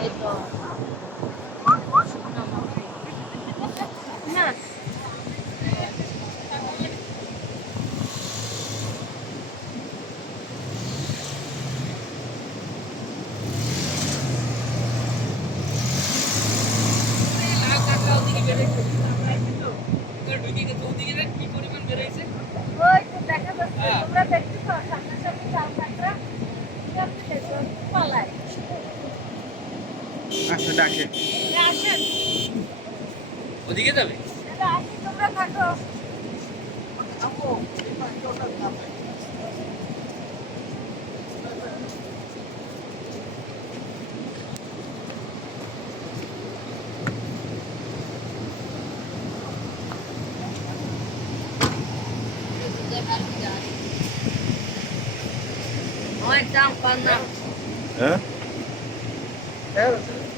এই তো না ওই তো দেখা যাচ্ছে তোমরা দেখতেছো সামনাসামনি লাল কাঁকড়া কেমনে দেখো পালায় আচ্ছা ডাকে আসেন ওদিকে যাবে দাদা আসি তোমরা থাকো অনেক দাম পান না হ্যাঁ হ্যাঁ